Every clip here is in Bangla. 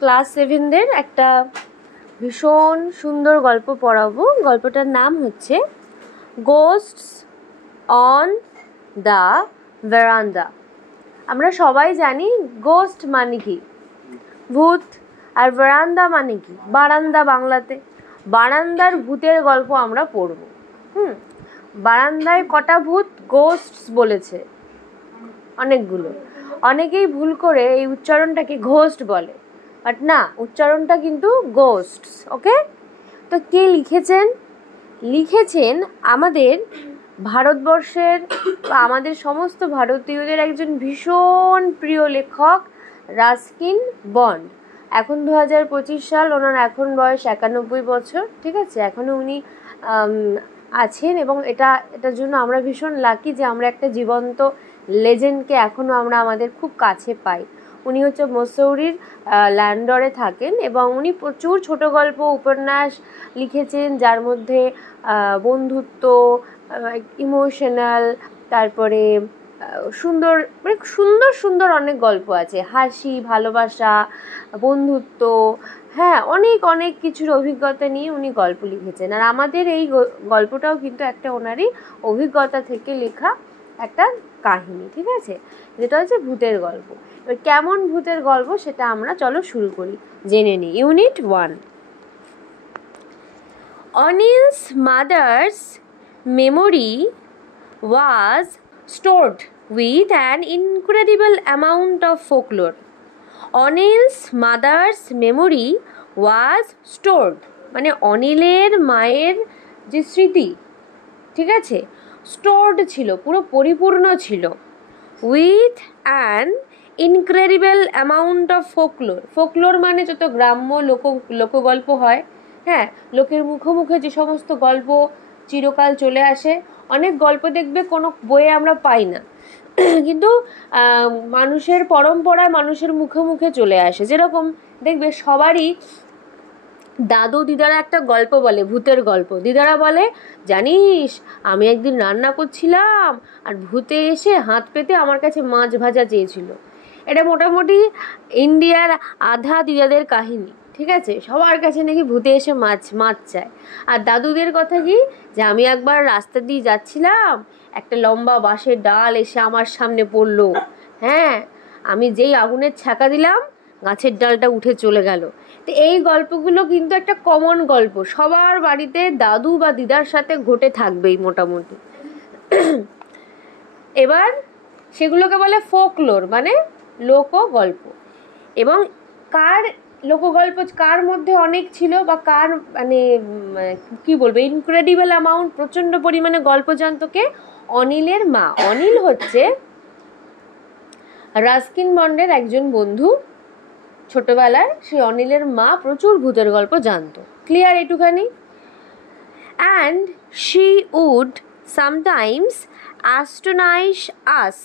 ক্লাস 7দের একটা ভীষণ সুন্দর গল্প পড়াবো। গল্পটার নাম হচ্ছে গোস্টস অন দ্য ভেরান্ডা। আমরা সবাই জানি গোস্ট মানে কি, ভূত, আর ভেরান্ডা মানে কি, বারান্দা বাংলাতে। বারান্দার ভূতের গল্প আমরা পড়ব। বারান্দায় কটা ভূত? গোস্টস বলেছে অনেকগুলো। অনেকেই ভুল করে এই উচ্চারণটাকে ঘোস্ট বলে, বাট না, উচ্চারণটা কিন্তু গোস্টস। ওকে, তো কে লিখেছেন? লিখেছেন আমাদের ভারতবর্ষের বা আমাদের সমস্ত ভারতীয়দের একজন ভীষণ প্রিয় লেখক রাস্কিন বন্ড। এখন 2025 সাল, ওনার এখন বয়স 91 বছর। ঠিক আছে, এখনও উনি আছেন এবং এটার জন্য আমরা ভীষণ লাকি যে আমরা একটা জীবন্ত লেজেন্ডকে এখনও আমরা আমাদের খুব কাছে পাই। উনি হচ্ছে মসৌরির ল্যান্ডরে থাকেন এবং উনি প্রচুর ছোট গল্প উপন্যাস লিখেছেন, যার মধ্যে বন্ধুত্ব, ইমোশনাল, তারপরে সুন্দর, মানে সুন্দর সুন্দর অনেক গল্প আছে, হাসি, ভালোবাসা, বন্ধুত্ব, হ্যাঁ, অনেক অনেক কিছুর অভিজ্ঞতা নিয়ে উনি গল্প লিখেছেন। আর আমাদের এই গল্পটাও কিন্তু একটা ওনারই অভিজ্ঞতা থেকে লেখা একটা কাহিনী। ঠিক আছে, যেটা হচ্ছে ভূতের গল্প। এবার কেমন ভূতের গল্প সেটা আমরা চলো শুরু করি, জেনে নিই। Unit 1। Anil's mother's memory was stored with an incredible amount of folklore. Anil's mother's memory was stored, মানে অনিলের মায়ের যে স্মৃতি, ঠিক আছে, স্টোর্ড ছিল, পুরো পরিপূর্ণ ছিল, with an incredible amount of folklore. Folklore মানে যত গ্রাম্য লোকগল্প হয়, হ্যাঁ, লোকের মুখে মুখে যে সমস্ত গল্প চিরকাল চলে আসে। অনেক গল্প দেখবে কোনো বইয়ে আমরা পাই না, কিন্তু মানুষের পরম্পরায় মানুষের মুখে মুখে চলে আসে। যেরকম দেখবে সবারই দাদু দিদারা একটা গল্প বলে, ভূতের গল্প। দিদারা বলে, জানিস আমি একদিন রান্না করছিলাম আর ভূতে এসে হাত পেতে আমার কাছে মাছ ভাজা চেয়েছিল। এটা মোটামুটি ইন্ডিয়ার আধা দিদাদের কাহিনী। ঠিক আছে, সবার কাছে নাকি ভূতে এসে মাছ চায়। আর দাদুদের কথা কি, যে আমি একবার রাস্তা দিয়ে যাচ্ছিলাম, একটা লম্বা বাঁশের ডাল এসে আমার সামনে পড়লো, হ্যাঁ, আমি যেই আগুনের ছ্যাঁকা দিলাম গাছের ডালটা উঠে চলে গেল। তো এই গল্পগুলো কিন্তু একটা কমন গল্প, সবার বাড়িতে দাদু বা দিদার সাথে ঘটে থাকবেই মোটামুটি। এবার সেগুলোকে বলে ফোকলোর, মানে লোকগল্প। এবং কার লোকগল্প, কার মধ্যে অনেক ছিল বা কার মানে কি বলবো, ইনক্রেডিবল অ্যামাউন্ট, প্রচণ্ড পরিমাণে গল্প জানতো কে? অনিলের মা। অনিল হচ্ছে রাস্কিন বন্ডের একজন বন্ধু ছোটবেলার। সেই অনিলের মা প্রচুর ভূতের গল্প জানতো। ক্লিয়ার এটুখানি? And she would sometimes astonish us.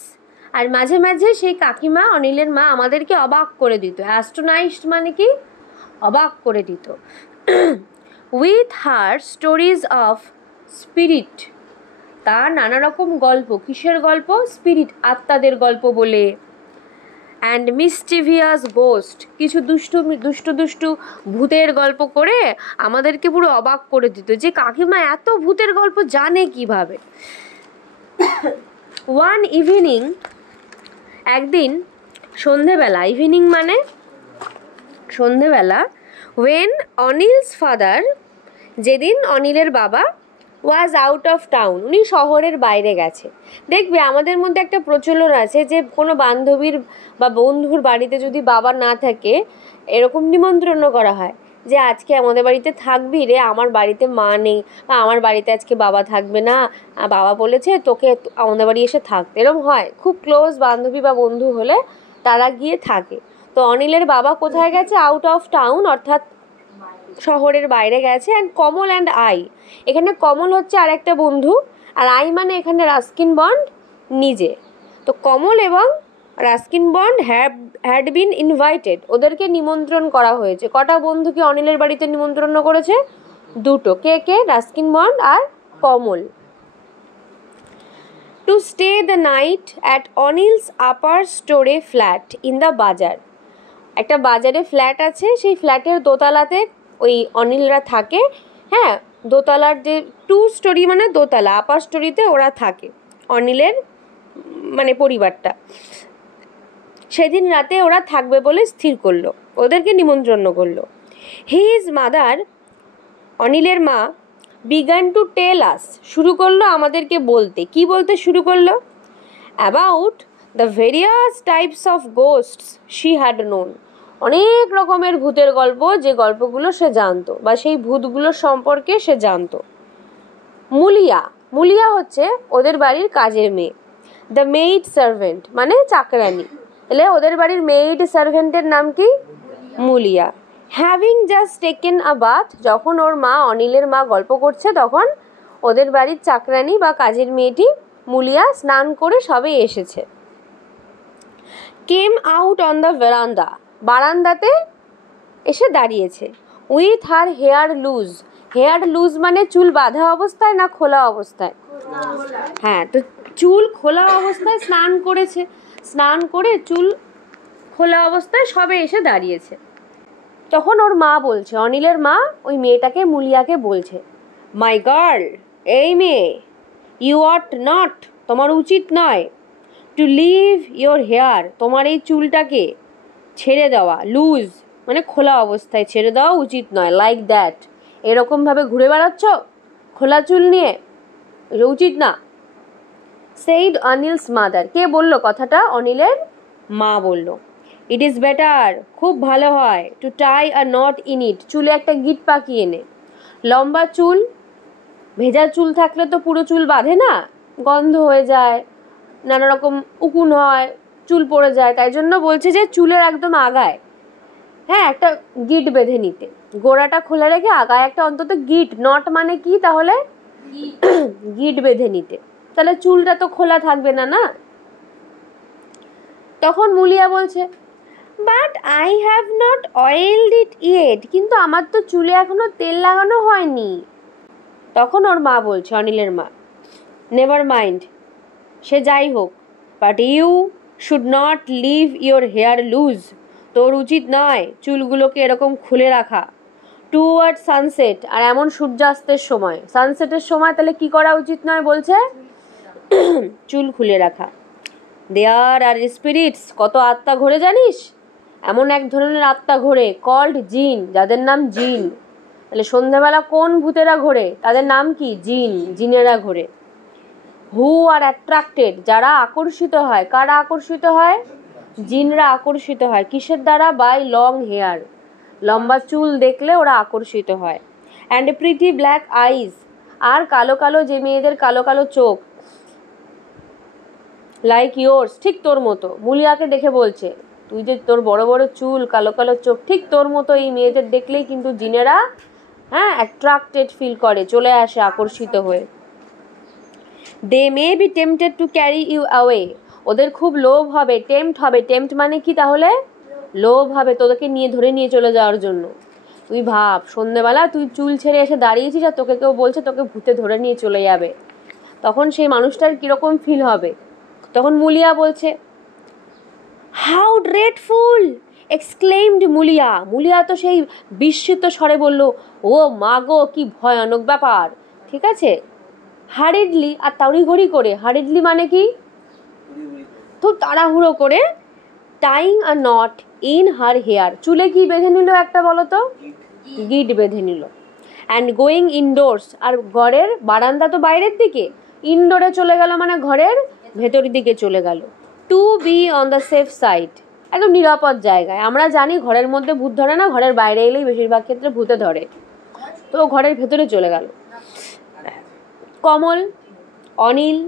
আর মাঝে মাঝে সেই কাকিমা, অনিলের মা, আমাদেরকে অবাক করে দিত। অ্যাস্টোনাইশড মানে কি? অবাক করে দিত। With her stories of spirit. তার নানা রকম গল্প। কিসের গল্প? স্পিরিট, আত্মাদের গল্প বলে। অ্যান্ড মিস্টিভিয়াস গোস্ট, কিছু দুষ্টু ভূতের গল্প করে আমাদেরকে পুরো অবাক করে দিত, যে কাকিমা এত ভূতের গল্প জানে কিভাবে। ওয়ান ইভিনিং, একদিন সন্ধেবেলা, ইভিনিং মানে সন্ধেবেলা, ওয়েন অনিলস ফাদার, যেদিন অনিলের বাবা, ওয়াজ আউট অফ টাউন, উনি শহরের বাইরে গেছে। দেখবে আমাদের মধ্যে একটা প্রচলন আছে যে কোনো বান্ধবীর বা বন্ধুর বাড়িতে যদি বাবা না থাকে, এরকম নিমন্ত্রণ করা হয় যে আজকে আমাদের বাড়িতে থাকবি রে, আমার বাড়িতে মা নেই, বা আমার বাড়িতে আজকে বাবা থাকবে না, বাবা বলেছে তোকে আমাদের বাড়ি এসে থাকতে। এরকম হয়, খুব ক্লোজ বান্ধবী বা বন্ধু হলে তারা গিয়ে থাকে। তো অনিলের বাবা কোথায় গেছে? আউট অফ টাউন, অর্থাৎ শহরের বাইরে গেছে। অ্যান্ড কমল অ্যান্ড আই, এখানে কমল হচ্ছে আর একটা বন্ধু, আর আই মানে এখানে রাস্কিন বন্ড নিজে। তো কমল এবং Ruskin Bond had been invited, ওদেরকে নিমন্ত্রণ করা হয়েছে। কটা বন্ধুকে অনিলের বাড়িতে নিমন্ত্রণ করেছে? দুটো। কে কে? রাস্কিন বন্ড আর Kamal. To stay the night at Anil's upper স্টোরে ফ্ল্যাট ইন দ্য বাজার। একটা বাজারে ফ্ল্যাট আছে, সেই ফ্ল্যাটের দোতলাতে ওই অনিলরা থাকে। হ্যাঁ, দোতলার যে 2 স্টোরি মানে দোতলা, আপার স্টোরিতে ওরা থাকে, অনিলের মানে পরিবারটা। সেদিন রাতে ওরা থাকবে বলে স্থির করলো, ওদেরকে নিমন্ত্রণ করলো। হিজ মাদার, অনিলের মা, বিগান টু টেল আস, শুরু করলো আমাদেরকে বলতে। কি বলতে শুরু করলো? About the various types of ghosts she had known, অনেক রকমের ভূতের গল্প, যে গল্পগুলো সে জানতো বা সেই ভূতগুলো সম্পর্কে সে জানতো। মুলিয়া, মুলিয়া হচ্ছে ওদের বাড়ির কাজের মেয়ে। দ্য মেইড সার্ভেন্ট মানে চাকরানি, তাহলে ওদের বাড়ির মেইড সার্ভেন্টের নাম কি? Mulia. Having just taken a bath, যখন ওর মা, অনিলের মা গল্প করছে, তখন ওদের বাড়ির চাকরানি বা কাজের মেয়েটি মুলিয়া স্নান করে সবে এসেছে। Came out on the veranda, বারান্দাতে এসে দাঁড়িয়েছে। With her hair loose, hair loose মানে চুল বাঁধা অবস্থায় না খোলা অবস্থায়? হ্যাঁ, তো চুল খোলা অবস্থায় স্নান করেছে, স্নান করে চুল খোলা অবস্থায় সবে এসে দাঁড়িয়েছে। তখন ওর মা বলছে, অনিলের মা ওই মেয়েটাকে, মুলিয়াকে বলছে, মাই গার্ল, এই মেয়ে, ইউ অট নট, তোমার উচিত নয়, টু লিভ ইয়োর হেয়ার, তোমার এই চুলটাকে ছেড়ে দেওয়া, লুজ মানে খোলা অবস্থায় ছেড়ে দেওয়া উচিত নয়, লাইক দ্যাট, এরকমভাবে ঘুরে বেড়াচ্ছ খোলা চুল নিয়ে, এটা উচিত না। সেইড অনিলস মাদার, কে বললো কথাটা? অনিলের মা বলল। ইট ইজ বেটার, খুব ভালো হয়, to tie a knot in it, চুলে একটা গিট পাকিয়ে নে। লম্বা চুল, ভেজা চুল থাকলে তো পুরো চুল বাঁধে না, গন্ধ হয়ে যায়, নানা রকম উকুন হয়, চুল পড়ে যায়, তাই জন্য বলছে যে চুলের একদম আগায়, হ্যাঁ, একটা গিট বেঁধে নিতে, গোড়াটা খোলা রেখে আগায় একটা অন্তত গিট, নট মানে কি তাহলে? গিট বেঁধে নিতে, তাহলে চুলটা তো খোলা থাকবে না, না? তখন মুলিয়া বলছে, but I have not oiled it yet, কিন্তু আমার তো চুলে এখনো তেল লাগানো হয়নি। তখন ওর মা বলছে, অনিলের মা, নেভার মাইন্ড, সে যাই হোক, but you should not leave your hair loose, তোর উচিত নয় চুলগুলোকে এরকম খুলে রাখা। টুয়ার্ড সানসেট, আর এমন সূর্যাস্তের সময়, সানসেটের সময় তাহলে কি করা উচিত নয় বলছে? চুল খুলে রাখা। দেয়ার আর স্পিরিটস, কত আত্মা ঘোরে জানিস? এমন এক ধরনের আত্মা ঘোরে, কল্ড জিন, যাদের নাম জিন। তাহলে সন্ধ্যাবেলা কোন ভূতেরা ঘোরে? তাদের নাম কি? জিন, জিনেরা ঘোরে। হু আর অ্যাট্রাক্টেড, যারা আকর্ষিত হয়, কারা আকর্ষিত হয়? জিনরা আকর্ষিত হয়, কিসের দ্বারা? বাই লং হেয়ার, লম্বা চুল দেখলে ওরা আকর্ষিত হয়। অ্যান্ড প্রিটি ব্ল্যাক আইজ, আর কালো কালো, যে মেয়েদের কালো কালো চোখ, লাইক ইয়োর্স, ঠিক তোর মতো। মুলিয়াকে দেখে বলছে, তুই যে তোর বড় বড় চুল, কালো কালো চোখ, ঠিক তোর মতো এই মেয়েদের দেখলেই কিন্তু জিনেরা, হ্যাঁ, অ্যাট্রাক্টেড ফিল করে, চলে আসে আকর্ষিত হয়ে। They may be tempted to carry you away, ওদের খুব লোভ হবে, টেম্পট হবে, টেম্পট মানে কি তাহলে? লোভ হবে তোদেরকে নিয়ে, ধরে নিয়ে চলে যাওয়ার জন্য। তুই ভাব, সন্ধ্যেবেলা তুই চুল ছেড়ে এসে দাঁড়িয়েছিস আর তোকে কেউ বলছে তোকে ভূতে ধরে নিয়ে চলে যাবে, তখন সেই মানুষটার কীরকম ফিল হবে? তখন মুলিয়া বলছে, how dreadful, exclaimed Mulia, Mulia তো সেই বিস্মিত স্বরে বলল, ও মা গো, কি ভয়ানক ব্যাপার। ঠিক আছে, হারিডলি, আর তড়িঘড়ি করে, হারিডলি মানে কি? খুব তাড়াহুড়ো করে, tying a knot in her hair, চুলে কি বেঁধে নিল একটা বলো তো? গিট বেঁধে নিল। অ্যান্ড গোয়িং ইনডোরস, আর ঘরের বারান্দা তো বাইরের দিকে, ইনডোরে চলে গেল মানে ঘরের ভেতরের দিকে চলে গেল। To be on the safe side, একদম নিরাপদ জায়গায়। আমরা জানি ঘরের মধ্যে ভূত ধরে না, ঘরের বাইরে এলেই বেশিরভাগ ক্ষেত্রে ভূতে ধরে, তো ঘরের ভেতরে চলে গেল। কমল, অনিল,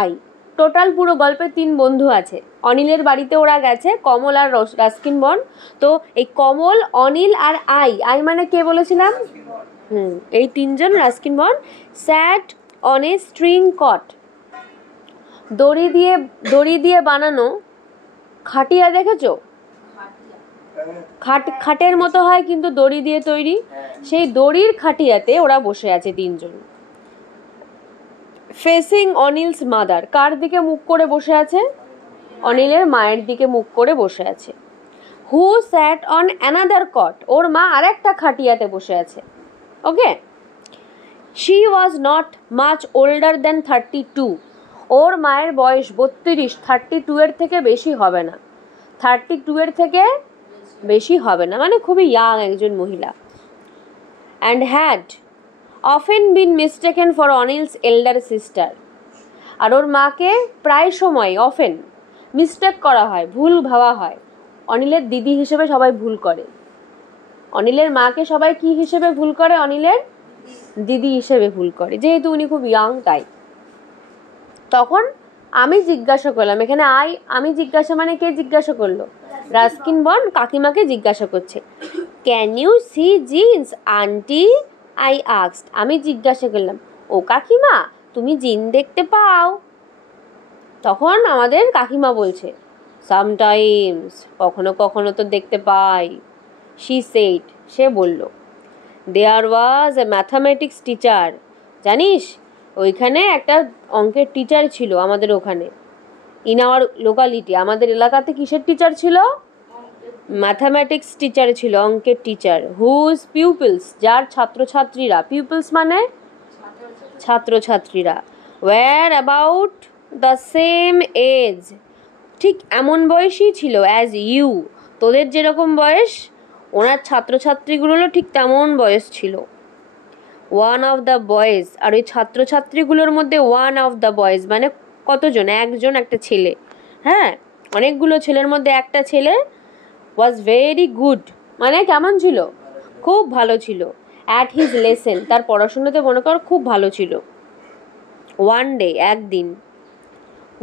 আই, টোটাল পুরো গল্পে 3 বন্ধু আছে। অনিলের বাড়িতে ওরা গেছে, কমল আর রাস্কিন বন্ড। তো এই কমল, অনিল আর আই, আই মানে কে বলেছিলাম? এই 3 জন Ruskin Bond sat on a string cot, দড়ি দিয়ে বানানো খাটিয়া, দেখেছো? খাটের মতো হয় কিন্তু দড়ি দিয়ে তৈরি, সেই দড়ির খাটিয়াতে ওরা বসে আছে 3 জন। ফেসিং অনিলস মাদার, কার দিকে মুখ করে বসে আছে? অনিলের মায়ের দিকে মুখ করে বসে আছে। হু স্যাট অন অ্যানাদার কট, ওর মা আরেকটা খাটিয়াতে বসে আছে। Okay, she was not much older than 32, ওর মায়ের বয়স 32, 32 থেকে বেশি হবে না, 32 থেকে বেশি হবে না, মানে খুবই ইয়াং একজন মহিলা। And had often been mistaken for Anil's elder sister, আর ওর মাকে প্রায় সময় অফেন মিস্টেক করা হয়, ভুল ভাবা হয়, অনিলের দিদি হিসেবে সবাই ভুল করে। অনিলের মাকে সবাই কি হিসেবে ভুল করে? অনিলের দিদি হিসেবে ভুল করে, যেহেতু উনি খুব ইয়াং তাই। তখন আমি জিজ্ঞাসা করলাম, এখানে আমি জিজ্ঞাসা মানে কে জিজ্ঞাসা করলো? রাস্কিন বন্ড কাকিমাকে জিজ্ঞাসা করছে, can you see jeans aunty, I asked, আমি জিজ্ঞাসা করলাম, ও কাকিমা তুমি জিন দেখতে পাও? তখন আমাদের কাকিমা বলছে, সামটাইমস, কখনো কখনো তো দেখতে পাই। শি সেড, সে বলল, দেয়ার ওয়াজ এ ম্যাথামেটিক্স টিচার, জানিস ওইখানে একটা অঙ্কের টিচার ছিল আমাদের ওখানে, ইন আওয়ার লোকালিটি, আমাদের এলাকাতে কিসের টিচার ছিল? ম্যাথামেটিক্স টিচার ছিল, অঙ্কের টিচার। হুজ পিউপিলস, যার ছাত্রছাত্রীরা, পিউপিলস মানে ছাত্রছাত্রীরা, were about the same age, ঠিক এমন বয়সই ছিল, অ্যাজ ইউ, তোদের যেরকম বয়স ওনার ছাত্রছাত্রীগুলোরও ঠিক তেমন বয়স ছিল। ওয়ান অফ দ্য বয়েজ, আর ওই ছাত্রছাত্রীগুলোর মধ্যে ওয়ান অফ দ্য বয়েজ মানে কতজন? একজন, একটা ছেলে, হ্যাঁ অনেকগুলো ছেলের মধ্যে একটা ছেলে, ওয়াজ ভেরি গুড মানে কেমন ছিল? খুব ভালো ছিল। অ্যাট হিজ লেসেন, তার পড়াশুনোতে মনে কর খুব ভালো ছিল। ওয়ান ডে, একদিন,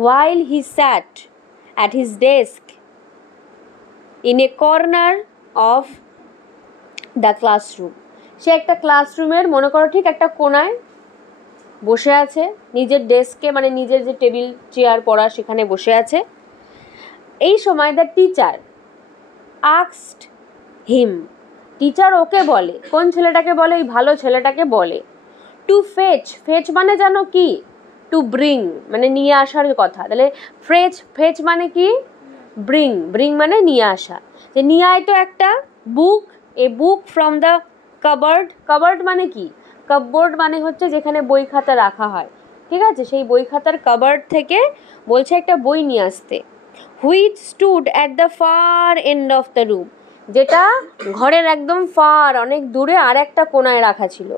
while he sat at his desk in a corner of the classroom, সে একটা ক্লাসরুমের মনে করো ঠিক একটা কোনায় বসে আছে, নিজের ডেস্কে মানে নিজের যে টেবিল চেয়ার পড়া সেখানে বসে আছে। এই সময় the teacher asked him, teacher ওকে বলে, কোন ছেলেটাকে বলে? এই ভালো ছেলেটাকে বলে, টু ফেচ, ফেচ মানে জানো কি? টু ব্রিং মানে নিয়ে আসার কথা, তাহলে ফেচ মানে কি? ব্রিং, ব্রিং মানে নিয়ে আসা, যে নিয়ে আয় তো একটা book, a book from the cupboard, cupboard মানে কি? কাপবোর্ড মানে হচ্ছে যেখানে বই খাতা রাখা হয়, ঠিক আছে, সেই বই খাতার কাবার্ড থেকে বলছে একটা বই নিয়ে আসতে। Which stood at the far end of the room, যেটা ঘরের একদম ফার অনেক দূরে আর একটা কোনায় রাখা ছিল।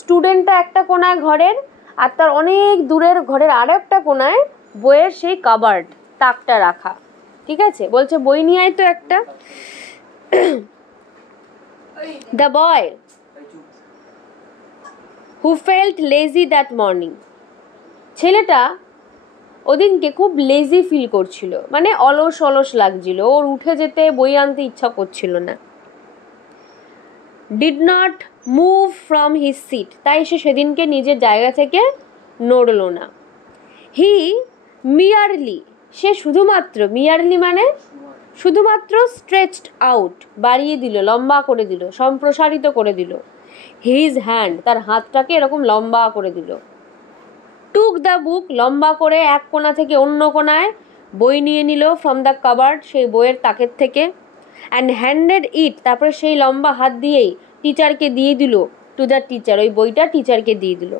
স্টুডেন্টটা একটা কোনায় ঘরের, আর তার অনেক দূরের ঘরের আর একটা কোনায় বইয়ের সেই কাবার্ড, তাকটা রাখা, ঠিক আছে, বলছে বই নিয়ে আয় তো একটা। The boy who felt lazy that morning, ছেলেটা ওদিনকে খুব লেজি ফিল করছিল, মানে অলস অলস লাগছিল, ওর উঠে যেতে বই আনতে ইচ্ছা করছিল না। Did not move from his seat, তাই সে সেদিনকে নিজের জায়গা থেকে নড়ল না। হি মিয়ারলি, সে শুধুমাত্র, মিয়ারলি মানে শুধুমাত্র, স্ট্রেচড আউট বাড়িয়ে দিল, লম্বা করে দিল, সম্প্রসারিত করে দিল, হিজ হ্যান্ড, তার হাতটাকে এরকম লম্বা করে দিল। টুক দ্য বুক, লম্বা করে এক কোণা থেকে অন্য কোণায় বই নিয়ে নিল, ফ্রম দ্য কাবার্ড, সেই বইয়ের তাকের থেকে। অ্যান্ড হ্যান্ডেড ইট, তারপরে সেই লম্বা হাত দিয়েই টিচারকে দিয়ে দিল, টু দ্য টিচার, ওই বইটা টিচারকে দিয়ে দিল।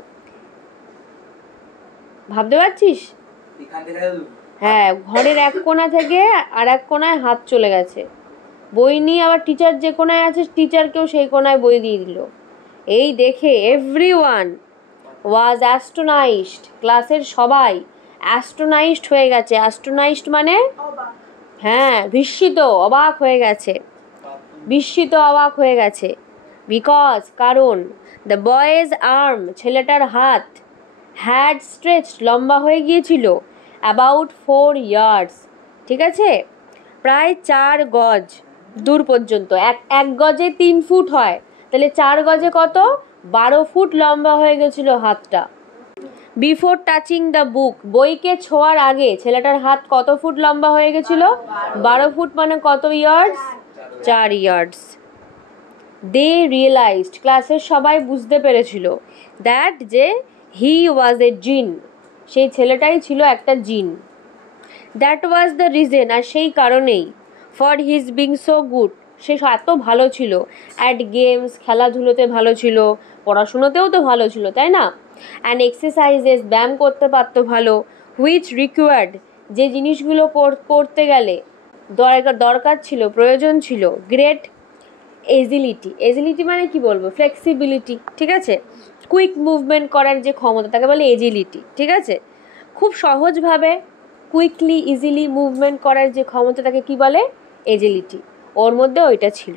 ভাবতে পারছিস? হ্যাঁ, ঘরের এক কোণা থেকে আর এক কোণায় হাত চলে গেছে, বই নিয়ে আবার টিচার যে কোণায় আছে টিচারকেও সেই কোণায় বই দিয়ে দিল। এই দেখে এভরিওয়ান ওয়াজ অ্যাস্টোনাইজড, ক্লাসের সবাই অ্যাস্টোনাইজড হয়ে গেছে। অ্যাস্টোনাইজড মানে হ্যাঁ বিস্মিত, অবাক হয়ে গেছে, বিস্মিত অবাক হয়ে গেছে। বিকজ, কারণ, দ্য বয়েজ আর্ম, ছেলেটার হাত, হ্যাড স্ট্রেচড, লম্বা হয়ে গিয়েছিল, অ্যাবাউট 4 ইয়ার্স, ঠিক আছে, প্রায় 4 গজ দূর পর্যন্ত। এক গজে 3 ফুট হয়, তাহলে 4 গজে কত? 12 ফুট লম্বা হয়ে গেছিল হাতটা। বিফোর টাচিং দ্য বুক, বইকে ছোঁয়ার আগে ছেলেটার হাত কত ফুট লম্বা হয়ে গেছিল? 12 ফুট, মানে কত ইয়ার্স? 4 ইয়ার্স। দে রিয়েলাইজড, ক্লাসের সবাই বুঝতে পেরেছিল, দ্যাট যে হি ওয়াজ এ জিন, সেই ছেলেটাই ছিল একটা জিন। দ্যাট ওয়াজ দ্য রিজন, আর সেই কারণেই, for his being so good, সে এত ভালো ছিল, অ্যাট গেমস, খেলাধুলোতে ভালো ছিল, পড়াশুনোতেও তো ভালো ছিল, তাই না? অ্যান্ড এক্সারসাইজেস, ব্যায়াম করতে পারতো ভালো, হুইচ রিকোয়ার্ড, যে জিনিসগুলো করতে গেলে দরকার ছিল, প্রয়োজন ছিল, গ্রেট এজিলিটি, এজিলিটি মানে কি বলবো, ফ্লেক্সিবিলিটি, ঠিক আছে, কুইক মুভমেন্ট করার যে ক্ষমতা তাকে বলে এজিলিটি, ঠিক আছে, খুব সহজভাবে কুইকলি ইজিলি মুভমেন্ট করার যে ক্ষমতা তাকে কি বলে, এজিলিটি, ওর মধ্যে ওইটা ছিল।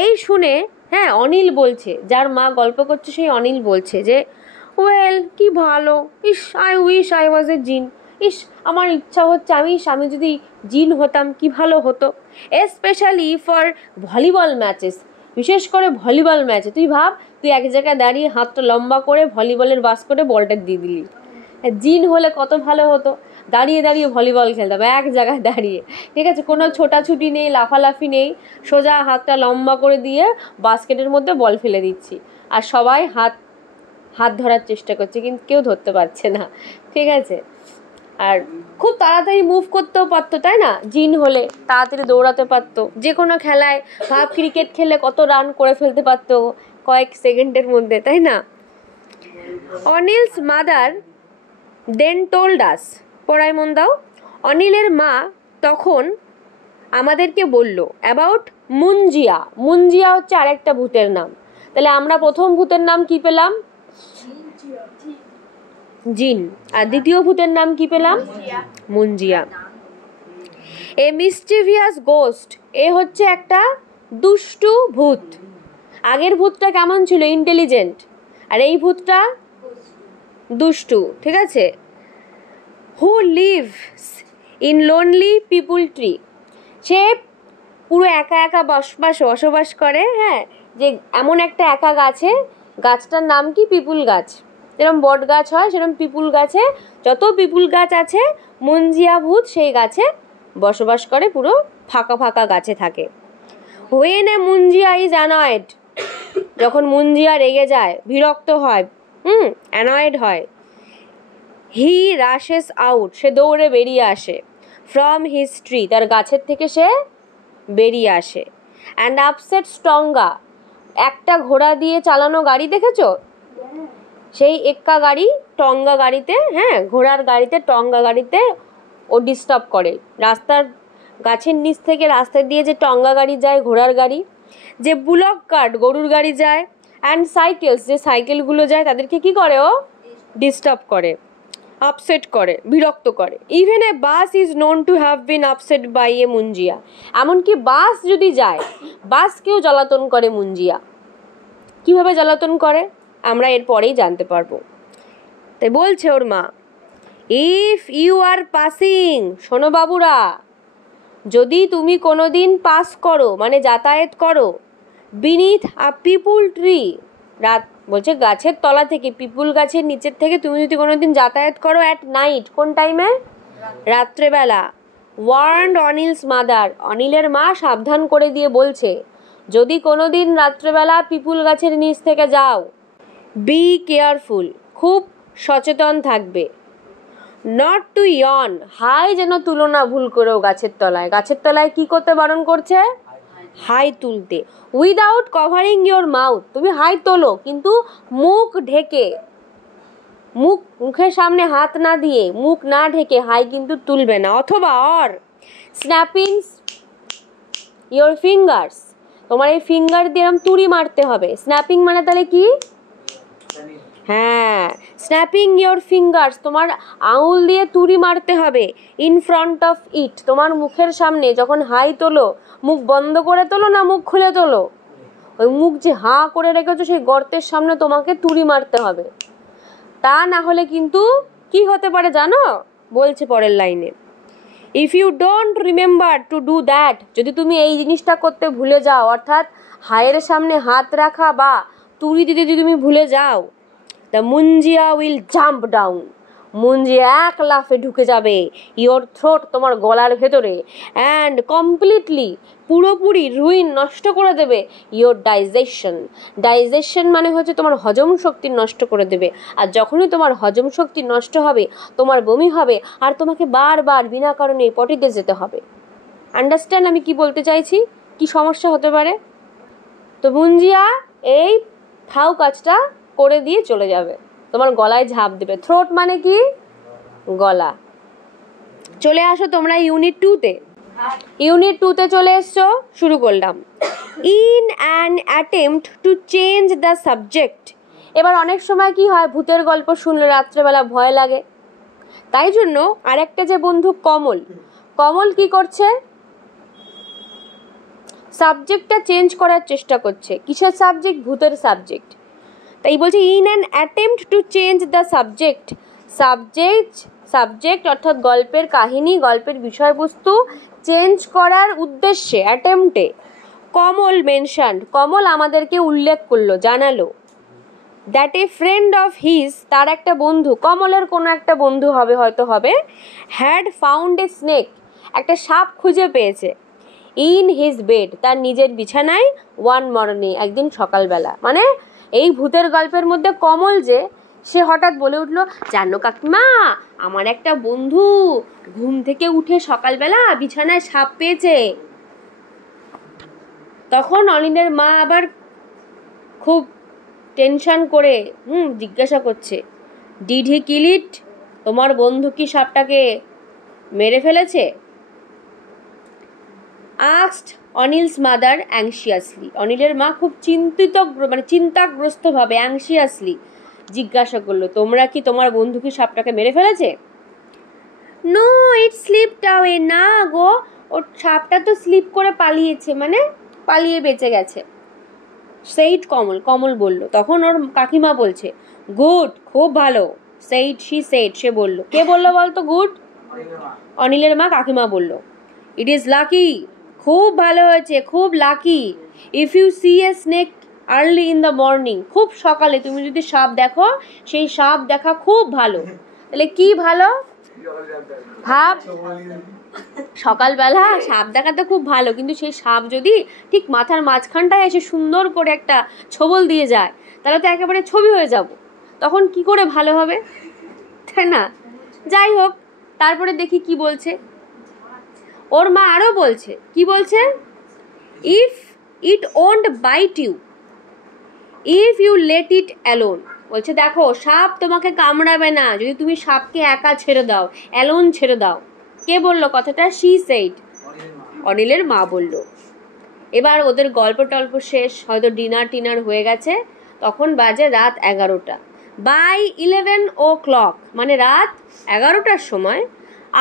এই শুনে হ্যাঁ অনিল বলছে, যার মা গল্প করছে সেই অনিল বলছে যে ওয়েল কি ভালো, ইস আই উইশ আই ওয়াজ এ জিন, ইস আমার ইচ্ছা হচ্ছে আমি যদি জিন হতাম কি ভালো হতো, এসপেশালি ফর ভলিবল ম্যাচেস, বিশেষ করে ভলিবল ম্যাচে। তুই ভাব, তুই এক জায়গায় দাঁড়িয়ে হাতটা লম্বা করে ভলিবলের বাস্কেটে বলটা দিয়ে দিলি, জিন হলে কত ভালো হতো, দাঁড়িয়ে দাঁড়িয়ে ভলিবল খেলতাম এক জায়গায় দাঁড়িয়ে, ঠিক আছে, কোনো ছোটাছুটি নেই, লাফালাফি নেই, সোজা হাতটা লম্বা করে দিয়ে বাস্কেটের মধ্যে বল ফেলে দিচ্ছি, আর সবাই হাত ধরার চেষ্টা করছে কিন্তু কেউ ধরতে পারছে না, ঠিক আছে, আর খুব তাড়াতাড়ি মুভ করতেও পারতো, তাই না, জিন হলে তাড়াতাড়ি দৌড়াতে পারতো, যে কোনো খেলায় ভাব ক্রিকেট খেলে কত রান করে ফেলতে পারতো কয়েক সেকেন্ডের মধ্যে, তাই না? অনিলস মাদার দেন টোল্ড আস, পড়ায় মন দাও, অনিলের মা তখন আমাদেরকে বলল অ্যাবাউট মুঞ্জিয়া, মুঞ্জিয়া হচ্ছে আরেকটা ভূতের নাম, তাহলে আমরা প্রথম ভূতের নাম কি পেলাম, জিন, আর দ্বিতীয় ভূতের নাম কি পেলাম, মুঞ্জিয়া। এ মিস্টিভিয়াস গোস্ট, এ হচ্ছে একটা দুষ্টু ভূত, আগের ভূতটা কেমন ছিল, ইন্টেলিজেন্ট, আর এই ভূতটা দুষ্টু, ঠিক আছে, who lives in lonely peepul tree, সে পুরো একা একা বসবাস করে, হ্যাঁ, যে এমন একটা একা গাছে, গাছটার নাম কি, পিপুল গাছ, যেরকম বট গাছ হয় সেরকম পিপুল গাছে, যত পিপুল গাছ আছে মুঞ্জিয়া ভূত সেই গাছে বসবাস করে, পুরো ফাঁকা ফাঁকা গাছে থাকে। When a Munjia is annoyed, যখন মুঞ্জিয়া রেগে যায়, বিরক্ত হয়, অ্যানয়েড হয়, হি রাশেস আউট, সে দৌড়ে বেরিয়ে আসে, ফ্রম হিজ ট্রি, তার গাছের থেকে সে বেরিয়ে আসে, অ্যান্ড আপসেট টঙ্গা, একটা ঘোড়া দিয়ে চালানো গাড়ি দেখেছো, সেই এক্কা গাড়ি টঙ্গা গাড়িতে, হ্যাঁ ঘোড়ার গাড়িতে টঙ্গা গাড়িতে ও ডিস্টার্ব করে, রাস্তার গাছের নিচ থেকে রাস্তা দিয়ে যে টঙ্গা গাড়ি যায়, ঘোড়ার গাড়ি, যে বুলক কার্ট গরুর গাড়ি যায়, অ্যান্ড সাইকেলস, যে সাইকেলগুলো যায় তাদেরকে কি করে, ও ডিস্টার্ব করে, আপসেট করে, বিরক্ত করে। Even a bus is known to have been upset by a munjia, এমনকি বাস যদি যায়, বাসকেও জ্বালাতন করে মুঞ্জিয়া। কিভাবে জ্বালাতন করে আমরা এর পরেই জানতে পারবো। তাই বলছে ওর মা, ইফ ইউ আর পাসিং, শোনো বাবুরা, যদি তুমি কোনোদিন পাস করো মানে যাতায়াত করো, বিনিথ আ পিপুল ট্রি, রাত বলছে গাছের তলা থেকে, পিপুল গাছের নিচের থেকে তুমি যদি কোনোদিন যাতায়াত করো, অ্যাট নাইট, কোন টাইমে, রাত্রেবেলা, ওয়ার্নড অনিলস মাদার, অনিলের মা সাবধান করে দিয়ে বলছে, যদি কোনোদিন রাত্রেবেলা পিপুল গাছের নিচ থেকে যাও, বি কেয়ারফুল, খুব সচেতন থাকবে, নট টু ইয়ন, হাই যেন তুলো না ভুল করেও গাছের তলায়, গাছের তলায় কি করতে বারণ করছে, হাই তুলতে, উইদাউট কভারিং ইয়োর মাউথ, তুমি হাই তোলো কিন্তু মুখ ঢেকে, মুখের সামনে হাত না দিয়ে, মুখ না ঢেকে হাই কিন্তু তুলবে না, অথবা অর স্ন্যাপিং ইয়োর ফিঙ্গার্স, তোমার এই ফিঙ্গার দিয়ে এরকম তুড়ি মারতে হবে, স্ন্যাপিং মানে তাহলে কি, হ্যাঁ স্ন্যাপিং ইয়োর ফিঙ্গার্স, তোমার আঙুল দিয়ে তুড়ি মারতে হবে, ইন ফ্রন্ট অফ ইট, তোমার মুখের সামনে যখন হাই তোলো, মুখ বন্ধ করে তোলো না মুখ খুলে তোলো, ওই মুখ যে হাঁ করে রেখেছো সেই গর্তের সামনে তোমাকে তুড়ি মারতে হবে, তা না হলে কিন্তু কি হতে পারে জানো, বলছে পরের লাইনে, if you don't remember to do that, যদি তুমি এই জিনিসটা করতে ভুলে যাও, অর্থাৎ হায়ের সামনে হাত রাখা বা তুড়ি দিতে যদি তুমি ভুলে যাও, the Munjia will jump down, Munjia এক লাফে ঢুকে যাবে ইয়োর থ্রোট, তোমার গলার ভেতরে, অ্যান্ড কমপ্লিটলি, পুরোপুরি রুইন, নষ্ট করে দেবে ইয়োর ডাইজেশন, ডাইজেশন মানে হচ্ছে তোমার হজম শক্তি নষ্ট করে দেবে, আর যখনই তোমার হজম শক্তি নষ্ট হবে তোমার বমি হবে, আর তোমাকে বারবার বিনা কারণে পটিতে যেতে হবে। আন্ডারস্ট্যান্ড আমি কি বলতে চাইছি, কি সমস্যা হতে পারে? তো বুঞ্জিয়া এই ফাউ কাজটা করে দিয়ে চলে যাবে, তোমার গলায় ঝাঁপ দেবে। থ্রোট মানে কি? গলা। চলে আসো তোমরা ইউনিট 2-তে। ইউনিট 2-তে চলে এসছো, শুরু করলাম। In an attempt to change the subject. এবার অনেক সময় কি হয়, ভূতের গল্প শুনলে রাত্রেবেলা ভয় লাগে, তাই জন্য আরেকটা যে বন্ধু কমল, কমল কি করছে, সাবজেক্টটা চেঞ্জ করার চেষ্টা করছে। কিসের সাবজেক্ট? ভূতের সাবজেক্ট। তাই বলছে in an attempt to change the subject. Subject অর্থাৎ গল্পের কাহিনী, গল্পের বিষয়বস্তু চেঞ্জ করার উদ্দেশ্যে, অ্যাটেম্পটে, কমল মেনশনড, কমল আমাদেরকে উল্লেখ করলো, জানালো, that a friend of his, তার একটা বন্ধু, কমলের কোনো একটা বন্ধু হবে, হয়তো হবে, হ্যাড ফাউন্ড এ স্নেক, একটা সাপ খুঁজে পেয়েছে, ইন হিজ বেড, তার নিজের বিছানায়, ওয়ান মর্নিং, একদিন সকালবেলা। মানে এই ভূতের গল্পের মধ্যে কমল যে, সে হঠাৎ বলে উঠলো, জানো কাকিমা, আমার একটা বন্ধু ঘুম থেকে উঠে সকালবেলা বিছানায় সাপ পেয়েছে। তখন অনিলের মা আবার খুব টেনশন করে জিজ্ঞাসা করছে, ডিড হি কিল ইট? তোমার বন্ধু কি সাপটাকে মেরে ফেলেছে? আস্কড অনিলস মাদার অ্যাংশিয়াসলি, অনিলের মা খুব চিন্তাগ্রস্ত ভাবে, অ্যাংশিয়াসলি জিজ্ঞাসা করলো, তোমরা কি, তোমার বন্ধু কি সাপটাকে মেরে ফেলেছে? নো, ইট স্লিপড অ্যাওয়ে, না গো, ওর সাপটা তো স্লিপ করে পালিয়েছে, মানে পালিয়ে বেঁচে গেছে। সেইট কমল বলল। তখন ওর কাকিমা বলছে, গুড, খুব ভালো। সে বলল। কে বললো বলতো গুড? অনিলের মা কাকিমা বলল। ইট ইজ লাকি, খুব ভালো হয়েছে, খুব lucky. If you see a snake early in the morning, খুব সকালে তুমি যদি সাপ দেখো, সেই সাপ দেখা খুব ভালো। তাহলে কি ভালো? ভাব, সকালবেলা সাপ দেখাতে খুব ভালো, কিন্তু সেই সাপ যদি ঠিক মাথার মাঝখানটায় এসে সুন্দর করে একটা ছোবল দিয়ে যায়, তাহলে তো একেবারে ছবি হয়ে যাব, তখন কি করে ভালো হবে, তাই না? যাই হোক, তারপরে দেখি কি বলছে ওর মা। আরো বলছে, কি বলছে? If it won't bite you, if you let it alone. বলছে দেখো, সাপ তোমাকে কামড়াবে না যদি তুমি সাপকে একা ছেড়ে দাও, অ্যালোন ছেড়ে দাও। কে বললো কথাটা? শি সেইড, অনিলের মা বলল। এবার ওদের গল্প টল্প শেষ, হয়তো ডিনার হয়ে গেছে, তখন বাজে রাত 11টা। বাই 11 o'clock, মানে রাত 11টার সময়,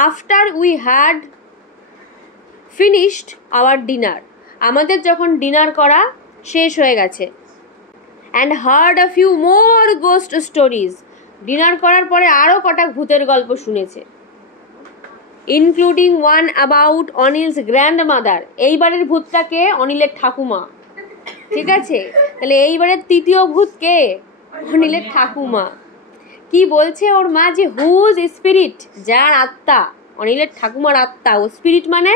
after we had finished our dinner, আমাদের যখন ডিনার করা শেষ হয়ে গেছে, and hard a few more ghost stories, dinner করার পরে আরও কটা ভূতের গল্প শুনেছে, including one about Anil's grandmother, এইবারের ভূতটাকে অনিলের ঠাকুমা, ঠিক আছে? তাহলে এইবারের তৃতীয় ভূত কে? অনিলের ঠাকুমা। কি বলছে ওর মা? যে হুজ স্পিরিট, যার আত্মা, অনিলের ঠাকুমার আত্মা, ও স্পিরিট মানে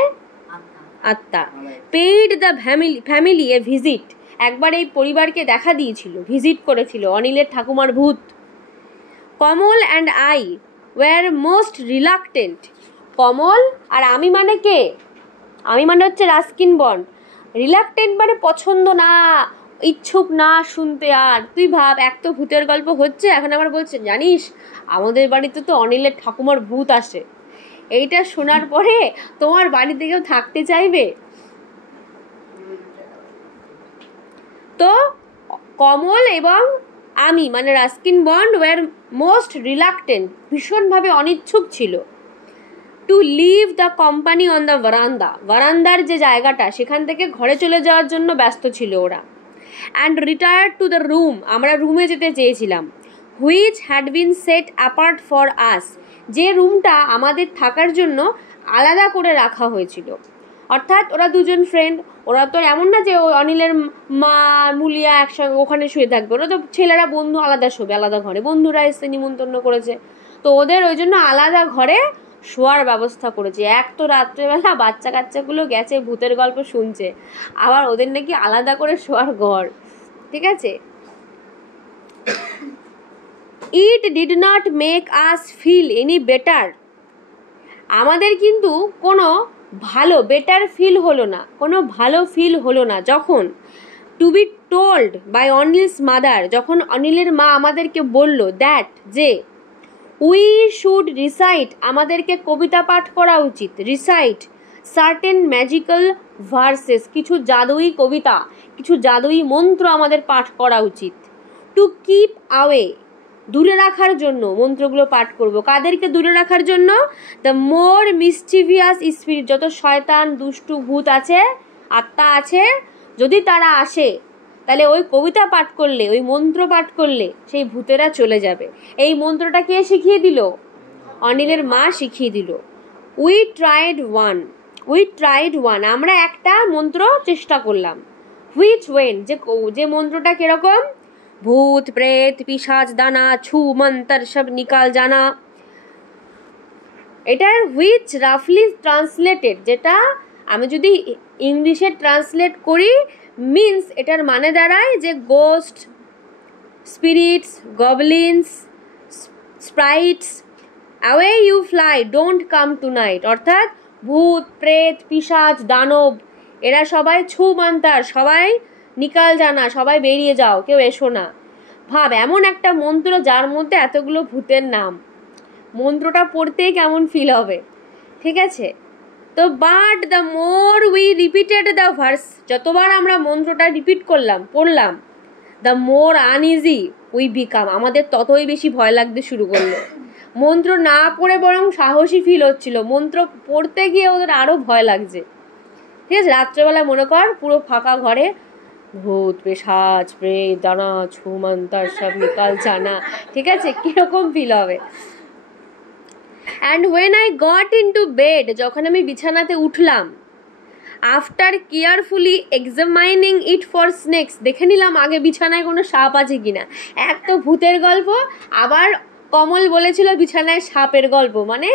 আত্মা, paid the family a visit, একবার এই পরিবারকে দেখা দিয়েছিল, ভিজিট করেছিল অনিলের ঠাকুমার ভূত। Kamal and I were most reluctant, Kamal আর আমি মানে কে? আমি মানে হচ্ছে রাস্কিন বন্ড। রিলাক্টেন্ট মানে পছন্দ না, ইচ্ছুক না শুনতে। আর তুই ভাব, এক তো ভূতের গল্প হচ্ছে, এখন আবার বলছে জানিস আমাদের বাড়িতে তো অনিলের ঠাকুমার ভূত আসে। এইটা শোনার পরে তোমার বাড়িতে কেউ থাকতে চাইবে? তো কমল এবং আমি মানে Ruskin Bond were most reluctant, ভীষণভাবে অনিচ্ছুক ছিল, to leave the company on the ভারান্দার যে জায়গাটা, সেখান থেকে ঘরে চলে যাওয়ার জন্য ব্যস্ত ছিল ওরা। And retired to the room, আমরা রুমে যেতে চেয়েছিলাম, which had been set apart for us, যে রুমটা আমাদের থাকার জন্য আলাদা করে রাখা হয়েছিল। অর্থাৎ ওরা দুজন ফ্রেন্ড, ওরা তো এমন না যে অনিলের মা মুলিয়া একসঙ্গে ওখানে শুয়ে থাকবে, ওরা তো ছেলেরা বন্ধু আলাদা শোবে, আলাদা ঘরে, বন্ধুরা এসে নিমন্ত্রণ করেছে, তো ওদের ওই জন্য আলাদা ঘরে শোয়ার ব্যবস্থা করেছে। এক তো রাত্রেবেলা বাচ্চা কাচ্চাগুলো গেছে ভূতের গল্প শুনছে, আবার ওদের নাকি আলাদা করে শোয়ার ঘর, ঠিক আছে? It did not make us feel any better, আমাদের কিন্তু কোনো ভালো বেটার ফিল হলো না, কোনো ভালো ফিল হলো না যখন to be told by Anil's mother, যখন অনিলের মা আমাদেরকে বলল দ্যাট যে উই শুড রিসাইট, আমাদেরকে কবিতা পাঠ করা উচিত, রিসাইট সার্টেন ম্যাজিক্যাল ভার্সেস, কিছু জাদুই কবিতা, কিছু জাদুই মন্ত্র আমাদের পাঠ করা উচিত, টু কিপ আওয়ে, দূরে রাখার জন্য মন্ত্রগুলো পাঠ করব। কাদেরকে দূরে রাখার জন্য? দ্য মোর মিসচিভিয়াস স্পিরিট, যত শয়তান দুষ্টু ভূত আছে, আত্মা আছে, যদি তারা আসে তাহলে ওই কবিতা পাঠ করলে, ওই মন্ত্র পাঠ করলে সেই ভূতেরা চলে যাবে। এই মন্ত্রটা কে শিখিয়ে দিল? অনিলের মা শিখিয়ে দিল। উই ট্রাইড ওয়ান, আমরা একটা মন্ত্র চেষ্টা করলাম। হুইচ ওয়েন, যে মন্ত্রটা কিরকম? ভূত প্রেত পিশাচ দানা ছু মন্তর সব নিকাল জানা। এটার হুইচ রাফলি ট্রান্সলেটেড, যেটা আমি যদি ইংলিশে ট্রান্সলেট করি মিন্স এটার মানে দাঁড়ায় যে ghost, spirits, goblins, sprites, away you fly don't come tonight, অর্থাৎ ভূত প্রেত পিশাচ দানব এরা সবাই ছু মন্তার, সবাই নিকাল জানা, সবাই বেরিয়ে যাও, কেউ এসো না। ভাব এমন একটা মন্ত্র যার মধ্যে এতগুলো ভূতের নাম, মন্ত্রটা পড়তেই কেমন ফিল হবে, ঠিক আছে? তো but the more we repeated the verse, যতবার আমরা মন্ত্রটা রিপিট করলাম, পড়লাম, the more uneasy we become, আমাদের ততই বেশি ভয় লাগতে শুরু করলো। মন্ত্র না পড়ে বরং সাহসী ফিল হচ্ছিল, মন্ত্র পড়তে গিয়ে ওদের আরও ভয় লাগছে, ঠিক আছে? রাত্রেবেলা মনে কর পুরো ফাঁকা ঘরে ভূত পেশাচ প্রেত দানা ছু মন্তর সব নিকাল জানা, ঠিক আছে? কিরকম ফিল হবে? And when I got in to bed, যখন আমি বিছানাতে উঠলাম, after carefully examining it for snake's, দেখে নিলাম আগে বিছানায় কোনো সাপ আছে কিনা। এক তো ভূতের গল্প, আবার কমল বলেছিল বিছানায় সাপের গল্প, মানে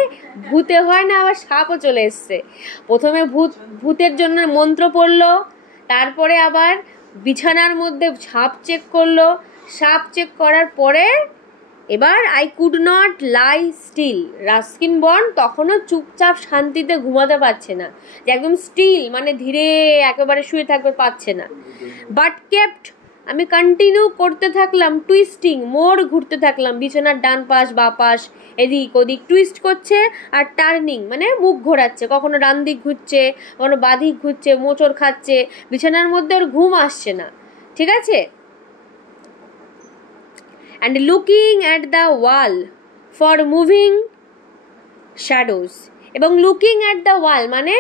ভূতে হয় না আবার সাপও চলে এসছে। প্রথমে ভূতের জন্য মন্ত্র পড়লো, তারপরে আবার বিছানার মধ্যে সাপ চেক করলো, সাপ চেক করার পরে এবার I could not lie still, Ruskin Bond তখনও চুপচাপ শান্তিতে ঘুমাতে পারছে না, যে একদম স্টিল মানে ধীরে একেবারে শুয়ে থাকবে পারছে না। বাট কেপ্ট, আমি কন্টিনিউ করতে থাকলাম, টুইস্টিং, মোড় ঘুরতে থাকলাম, বিছানার ডান পাশ বা পাশ এদিক ওদিক টুইস্ট করছে, আর টার্নিং মানে মুখ ঘোরাচ্ছে, কখনো ডান দিক ঘুরছে, কখনো বাঁ দিক ঘুরছে, মোচড় খাচ্ছে, বিছানার মধ্যে ওর ঘুম আসছে না, ঠিক আছে? and looking at the wall for moving shadows, এবং looking at the wall মানে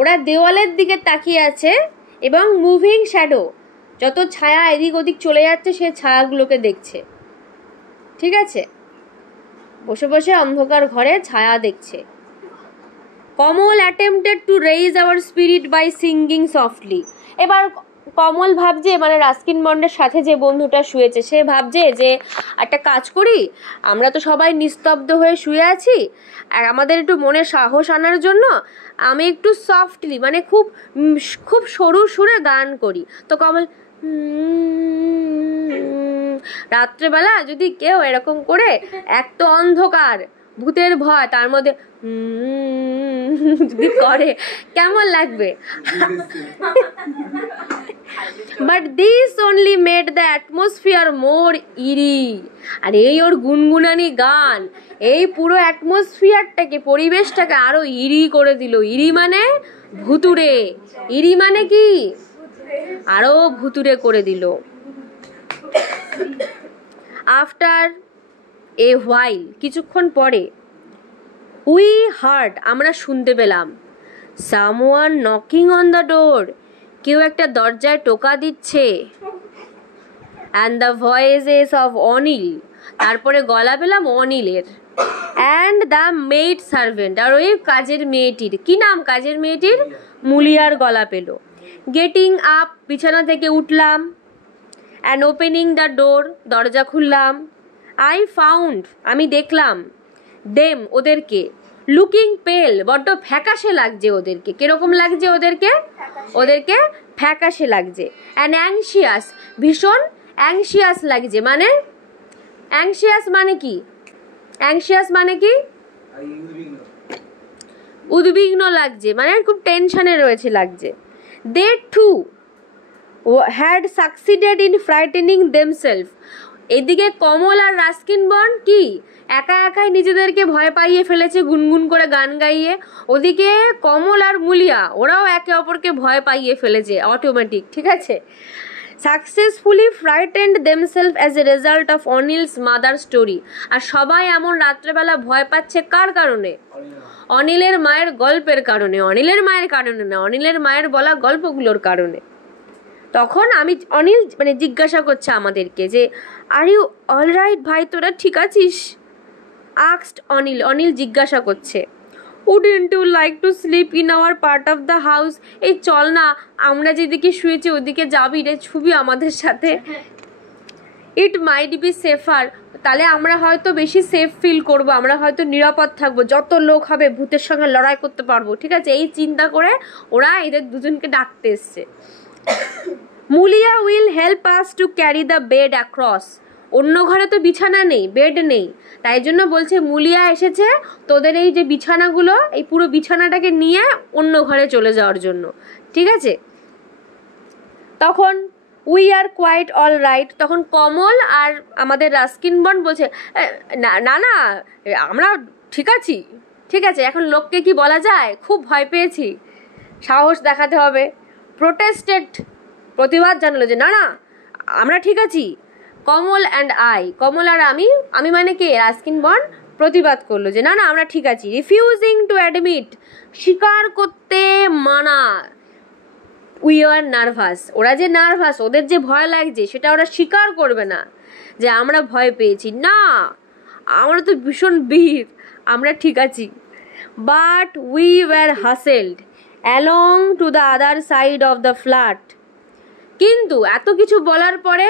ওরা দেওয়ালের দিকে তাকিয়ে আছে, এবং মুভিং শ্যাডো, যত ছায়া এদিক ওদিক চলে যাচ্ছে সে ছায়াগুলোকে দেখছে, ঠিক আছে? বসে বসে অন্ধকার ঘরে ছায়া দেখছে। Kamal attempted to raise our spirit by singing softly, এবার কমল ভাবছে, মানে রাস্কিন বন্ডের সাথে যে বন্ধুটা শুয়েছে সে ভাবছে যে একটা কাজ করি, আমরা তো সবাই নিস্তব্ধ হয়ে শুয়ে আছি, আর আমাদের একটু মনে সাহস আনার জন্য আমি একটু সফটলি মানে খুব খুব সরু সুরে গান করি। তো কমল রাত্রেবেলা যদি কেউ এরকম করে, এক তো অন্ধকার ভূতের ভয়, তার মধ্যে যদি করে কেমন লাগবে? But this only made the atmosphere more eerie, আর এই ওর গুনগুনানি গান এই পুরো অ্যাটমসফিয়ারটাকে, পরিবেশটাকে আরো ইরি করে দিল। ইরি মানে ভুতুরে, ইরি মানে কি? আরো ভুতুরে করে দিল। আফটার এ হোয়াইল, কিছুক্ষণ পরে, উই হার্ড, আমরা শুনতে পেলাম, someone knocking on the door, কেউ একটা দরজায় টোকা দিচ্ছে, and the voices of Anil, তারপরে গলা পেলাম অনিলের, অ্যান্ড দ্য মেড সার্ভেন্ট, আর ওই কাজের মেয়েটির, কি নাম কাজের মেয়েটির? মুলিয়ার গলা পেল। গেটিং আপ, বিছানা থেকে উঠলাম, অ্যান্ড ওপেনিং দ্য ডোর, দরজা খুললাম, আই ফাউন্ড, আমি দেখলাম, দেম, ওদেরকে, লুকিং পেল, বড্ড ফ্যাকাশে লাগছে ওদেরকে। কিরকম লাগছে ওদেরকে? ওদেরকে ফ্যাকাশে লাগছে। অ্যান্ড অ্যাংশিয়াস, ভীষণ অ্যাংশিয়াস লাগছে, মানে অ্যাংশিয়াস মানে কি? অ্যাংশিয়াস মানে কি? উদ্বিগ্ন লাগছে, মানে খুব টেনশনে রয়েছে লাগছে। They too had succeeded in frightening themselves. এদিকে কমল আর রাস্কিন বন্ড কি একা একাই নিজেদেরকে ভয় পাইয়ে ফেলেছে গুনগুন করে গান গাইয়ে। ওদিকে কমল আর মুলিয়া ওরাও একে অপরকে ভয় পাইয়ে ফেলেছে অটোমেটিক, ঠিক আছে। Successfully frightened themselves as a result of Anil's mother story. আর সবাই এমন রাত্রেবেলা ভয় পাচ্ছে কার কারণে? অনিলের মায়ের গল্পের কারণে। অনিলের মায়ের কারণে না, অনিলের মায়ের বলা গল্পগুলোর কারণে। তখন অনিল মানে জিজ্ঞাসা করছে আমাদেরকে যে আর ইউ অল রাইট ভাই, তোরা ঠিক আছিস? আস্কড অনিল। অনিল জিজ্ঞাসা করছে wouldn't you like to sleep in our part of the house? এই চল না, আমরা যেদিকে শুয়েছি ওদিকে যাবি রে, ছুবি আমাদের সাথে। ইট মাইট বি সেফার। তাহলে আমরা হয়তো বেশি সেফ ফিল করবো, আমরা হয়তো নিরাপদ থাকবো, যত লোক হবে ভূতের সঙ্গে লড়াই করতে পারবো, ঠিক আছে। এই চিন্তা করে ওরা এদের দুজনকে ডাকতে এসছে। Mulia will help us to carry the bed across. অন্য ঘরে তো বিছানা নেই, বেড নেই, তাই জন্য বলছে মুলিয়া এসেছে তোদের এই যে বিছানাগুলো, এই পুরো বিছানাটাকে নিয়ে অন্য ঘরে চলে যাওয়ার জন্য, ঠিক আছে। তখন we are quite all right. তখন কমল আর আমাদের রাস্কিন বন্ড বলছে না না না, আমরা ঠিক আছি, ঠিক আছে। এখন লোককে কি বলা যায়, খুব ভয় পেয়েছি, সাহস দেখাতে হবে। প্রোটেস্টেড, প্রতিবাদ জানালো যে না না আমরা ঠিক আছি। কমল অ্যান্ড কমল আর আমি মানে কে, রাস্কিন বন্ড প্রতিবাদ করলো যে না না আমরা ঠিক আছি। রিফিউজিং টু অ্যাডমিট, স্বীকার করতে মানা। উই আর নার্ভাস, ওরা যে নার্ভাস, ওদের যে ভয় লাগছে সেটা ওরা স্বীকার করবে না যে আমরা ভয় পেয়েছি, না আমরা তো ভীষণ বীর, আমরা ঠিক আছি। But we were hassled along to the other side of the flat. কিন্তু এত কিছু বলার পরে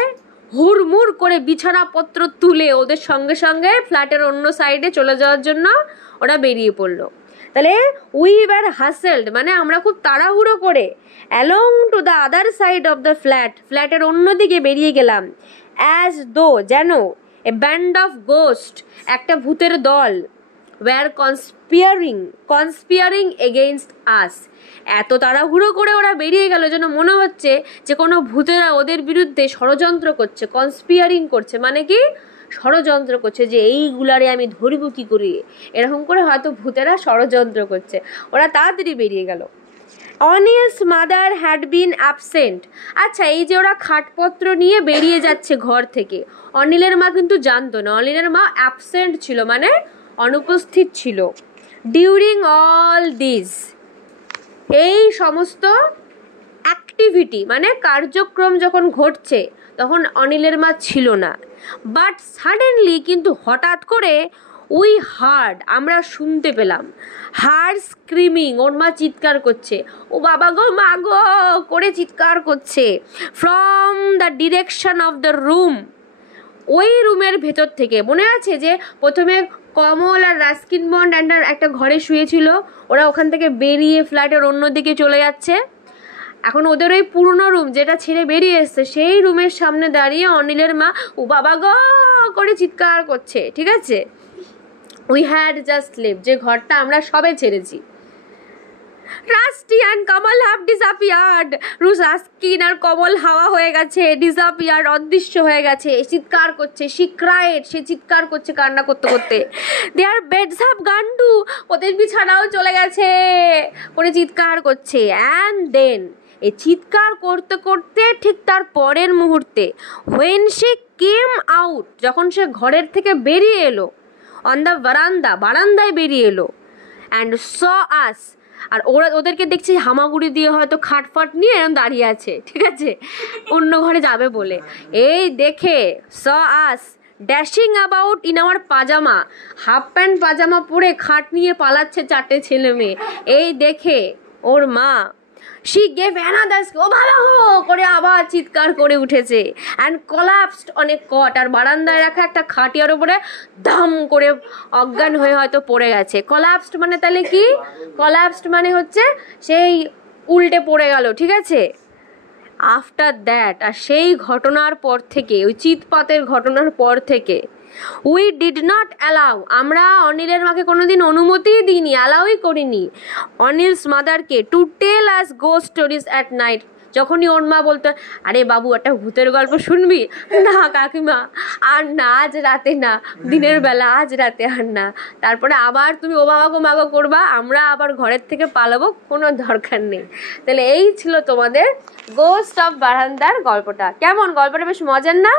হুড়মুড় করে বিছানাপত্র তুলে ওদের সঙ্গে সঙ্গে ফ্ল্যাটের অন্য সাইডে চলে যাওয়ার জন্য ওরা বেরিয়ে পড়লো। তাহলে উই ওয়ার হাসেলড মানে আমরা খুব তাড়াহুড়ো করে along to the other side of the ফ্ল্যাটের অন্যদিকে বেরিয়ে গেলাম। অ্যাজ দো, যেন এ ব্যান্ড অফ গোস্ট, একটা ভূতের দল, ওয়ার কনস্পিয়ারিং এগেইনস্ট আস। এত তাড়াহুড়ো করে ওরা বেরিয়ে গেল যেন মনে হচ্ছে যে কোনো ভূতেরা ওদের বিরুদ্ধে ষড়যন্ত্র করছে, কনস্পিয়ারিং করছে, মানে কি ষড়যন্ত্র করছে যে এইগুলারে আমি ধরব কি করি, এরকম করে হয়তো ভূতেরা ষড়যন্ত্র করছে। ওরা তাড়াতাড়ি বেরিয়ে গেল। Anil's mother had been absent. আচ্ছা, এই যে ওরা খাটপত্র নিয়ে বেরিয়ে যাচ্ছে ঘর থেকে, অনিলের মা কিন্তু জানতো না, অনিলের মা অ্যাবসেন্ট ছিল মানে অনুপস্থিত ছিল। ডিউরিং অল দিস, এই সমস্ত অ্যাক্টিভিটি মানে কার্যক্রম যখন ঘটছে তখন অনিলের মা ছিল না। বাট সাডেনলি, কিন্তু হঠাৎ করে, উই হার্ড, আমরা শুনতে পেলাম, হার স্ক্রিমিং, ওর মা চিৎকার করছে, ও বাবা গো মা গো করে চিৎকার করছে, from the direction of the room, ওই রুমের ভেতর থেকে। মনে আছে যে প্রথমে কমল আর রাস্কিন বন্ড একটা ঘরে শুয়েছিল, ওরা ওখান থেকে বেরিয়ে ফ্ল্যাটের অন্যদিকে চলে যাচ্ছে। এখন ওদের ওই পুরনো রুম যেটা ছেড়ে বেরিয়ে এসছে সেই রুমের সামনে দাঁড়িয়ে অনিলের মা ও বাবা গো করে চিৎকার করছে, ঠিক আছে। উই হ্যাড জাস্ট লেফট, যে ঘরটা আমরা সবে ছেড়েছি। Rusty and Kamal have disappeared. Ruskin আর কমল হাওয়া হয়ে গেছে, ডিসঅ্যাপিয়ার্ড, অদৃশ্য হয়ে গেছে। চিৎকার করছে, সে ক্রাইড, সে চিৎকার করছে কান্না করতে করতে। দেয়ার বেডস হ্যাভ গন টু, ওদের বিছানাও চলে গেছে করে চিৎকার করছে। অ্যান্ড দেন, এই চিৎকার করতে করতে ঠিক তার পরের মুহূর্তে, হোয়েন সে কেম আউট, যখন সে ঘরের থেকে বেরিয়ে এলো, অন দ্য বারান্দায় বেরিয়ে এলো, অ্যান্ড স আস, আর ওদেরকে দেখছি হামাগুড়ি দিয়ে হয়তো খাটফাট নিয়ে এরকম দাঁড়িয়ে আছে, ঠিক আছে, অন্য ঘরে যাবে বলে। এই দেখে saw us dashing about in our pyjama, half pant পাজামা পরে খাট নিয়ে পালাচ্ছে চারটে ছেলে মেয়ে। এই দেখে ওর মা, she gave another, ও ভালো করে আবার চিৎকার করে উঠেছে, and collapsed on a cot, আর বারান্দায় রাখা একটা খাটিয়ার উপরে ধাম করে অজ্ঞান হয়ে হয়তো পড়ে গেছে। collapsed মানে তাহলে কি, collapsed মানে হচ্ছে সেই উল্টে পড়ে গেল, ঠিক আছে। আফটার দ্যাট, আর সেই ঘটনার পর থেকে, ওই চিৎপাতের ঘটনার পর থেকে, উই ডিড নট অ্যালাউ, আমরা অনিলের মাকে কোনোদিন অনুমতিই দিইনি, অ্যালাউই করিনি অনিলস মাদারকে to tell us ghost stories at night. যখনই ওর মা বলতো আরে বাবু একটা ভূতের গল্প শুনবি, না কাকিমা আর না, আজ রাতে না, দিনের বেলা, আজ রাতে আর না। তারপরে আবার তুমি ও বাবা গো মাগো করবা, আমরা আবার ঘরের থেকে পালাবো, কোনো দরকার নেই। তাহলে এই ছিল তোমাদের গোস্ট অফ বারান্দার গল্পটা। কেমন গল্পটা? বেশ মজার না?